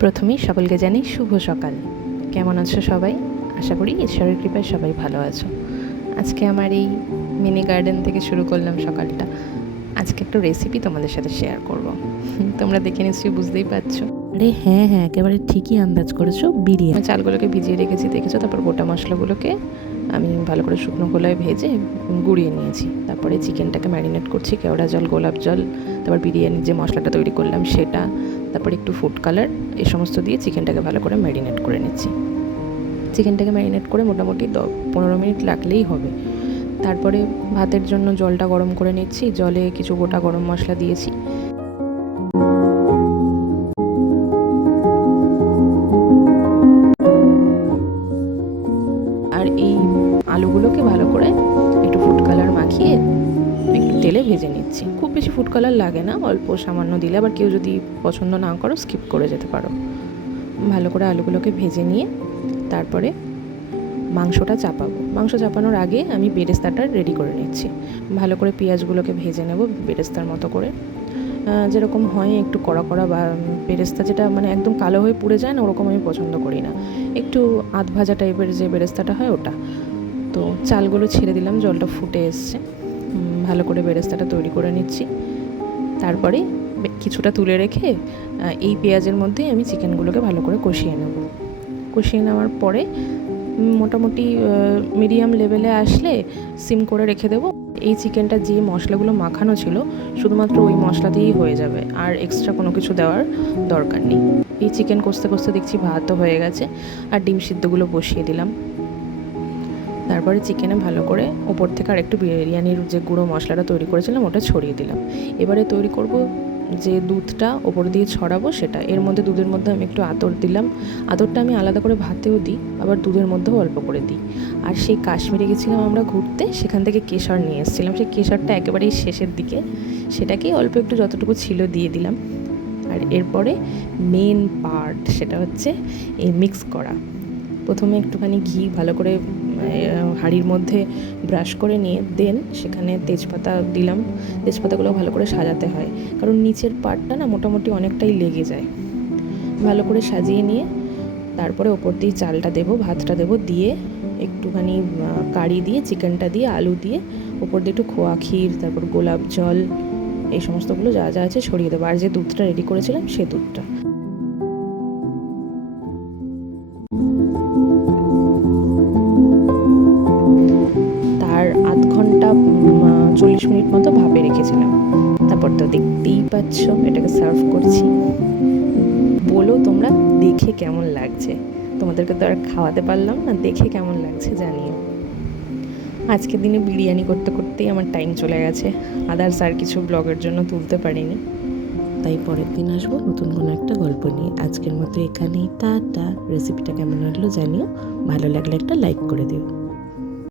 প্রথমেই সকলকে জানি শুভ সকাল। কেমন আছো সবাই? আশা করি ঈশ্বরের কৃপায় সবাই ভালো আছো। আজকে আমার এই মিনি গার্ডেন থেকে শুরু করলাম সকালটা। আজকে একটা রেসিপি তোমাদের সাথে শেয়ার করব। তোমরা দেখে নিশ্চয়ই বুঝতেই পারছ। আরে হ্যাঁ হ্যাঁ একেবারে ঠিকই আন্দাজ করেছ বিরিয়ানি। চালগুলোকে ভিজিয়ে রেখেছি দেখেছ? তারপর গোটা মশলাগুলোকে আমি ভালো করে শুকনো গোলায় ভেজে গুঁড়িয়ে নিয়েছি। তারপরে চিকেনটাকে ম্যারিনেট করছি কেওড়া জল গোলাপ জল তারপর বিরিয়ানির যে মশলাটা তৈরি করলাম সেটা তারপর একটু ফুড কালার এই সমস্ত দিয়ে চিকেনটাকে ভালো করে ম্যারিনেট করে নিচ্ছি। চিকেনটাকে ম্যারিনেট করে মোটামুটি দ পনেরো মিনিট লাগলেই হবে। তারপরে ভাতের জন্য জলটা গরম করে নিচ্ছি, জলে কিছু গোটা গরম মশলা দিয়েছি। আর এই আলুগুলোকে ভালো করে একটু ফুড কালার মাখিয়ে একটু তেলে ভেজে নিচ্ছি। খুব বেশি ফুড কালার লাগে না, অল্প সামান্য দিলে, আবার কেউ যদি পছন্দ না করো স্কিপ করে যেতে পারো। ভালো করে আলুগুলোকে ভেজে নিয়ে তারপরে মাংসটা চাপাবো। মাংস চাপানোর আগে আমি বেরেস্তাটা রেডি করে নিচ্ছি। ভালো করে পেঁয়াজগুলোকে ভেজে নেব বেরেস্তার মতো করে। যেরকম হয় একটু কড়া কড়া বা বেরেস্তা যেটা মানে একদম কালো হয়ে পুড়ে যায় না, ওরকম আমি পছন্দ করি না। একটু আধ ভাজা টাইপের যে বেরেস্তাটা হয় ওটা। তো চালগুলো ছেড়ে দিলাম, জলটা ফুটে এসছে। ভালো করে বেরেস্তাটা তৈরি করে নিচ্ছি। তারপরে কিছুটা তুলে রেখে এই পেঁয়াজের মধ্যে আমি চিকেনগুলোকে ভালো করে কষিয়ে নেব। কষিয়ে নেওয়ার পরে মোটামুটি মিডিয়াম লেভেলে আসলে সিম করে রেখে দেবো। এই চিকেনটা যে মশলাগুলো মাখানো ছিল, শুধুমাত্র ওই মশলা দিয়েই হয়ে যাবে। আর এক্সট্রা কোনো কিছু দেওয়ার দরকার নেই। এই চিকেন কষতে কষতে দেখছি ভাতও হয়ে গেছে, আর ডিম সিদ্ধগুলো বসিয়ে দিলাম। তারপরে চিকেনে ভালো করে ওপর থেকে আর একটু বিরিয়ানির যে গুঁড়ো মশলাটা তৈরি করেছিলাম, ওটা ছড়িয়ে দিলাম। এবারে তৈরি করব যে দুধটা ওপর দিয়ে ছড়াবো সেটা। এর মধ্যে দুধের মধ্যে আমি একটু আতর দিলাম। আতরটা আমি আলাদা করে ভাতেও দিই, আবার দুধের মধ্যেও অল্প করে দিই। আর সেই কাশ্মীরে গেছিলাম আমরা ঘুরতে, সেখান থেকে কেশর নিয়ে এসেছিলাম। সেই কেশরটা একেবারেই শেষের দিকে সেটাকেই অল্প একটু যতটুকু ছিল দিয়ে দিলাম। আর এরপরে মেন পার্ট সেটা হচ্ছে এই মিক্স করা। প্রথমে একটুখানি ঘি ভালো করে হাঁড়ির মধ্যে ব্রাশ করে নিয়ে দেন। সেখানে তেজপাতা দিলাম। তেজপাতাগুলো ভালো করে সাজাতে হয়। কারণ নিচের পার্টটা না মোটামুটি অনেকটাই লেগে যায়। ভালো করে সাজিয়ে নিয়ে তারপরে ওপর দিয়ে চালটা দেবো, ভাতটা দেবো দিয়ে একটুখানি কারি দিয়ে, চিকেনটা দিয়ে, আলু দিয়ে ওপর দিয়ে একটু খোয়া ক্ষীর, তারপর গোলাপ জল, এই সমস্তগুলো যা যা আছে ছড়িয়ে দেবো। আর যে দুধটা রেডি করেছিলাম সে দুধটা। চল্লিশ মিনিট মতো ভাপে রেখেছিলাম। তারপর তো দেখতেই পাচ্ছ, এটাকে সার্ভ করছি। বলো তোমরা, দেখে কেমন লাগছে? তোমাদেরকে তো আর খাওয়াতে পারলাম না, দেখে কেমন লাগছে জানিও। আজকের দিনে বিরিয়ানি করতে করতেই আমার টাইম চলে গেছে। আদার্স আর কিছু ব্লগের জন্য তুলতে পারিনি। তাই পরের দিন আসব, নতুন কোনো একটা গল্প নিয়ে। আজকের মতো এখানেই, টাটা। রেসিপিটা কেমন লাগল জানিও। ভালো লাগলে একটা লাইক করে দিও।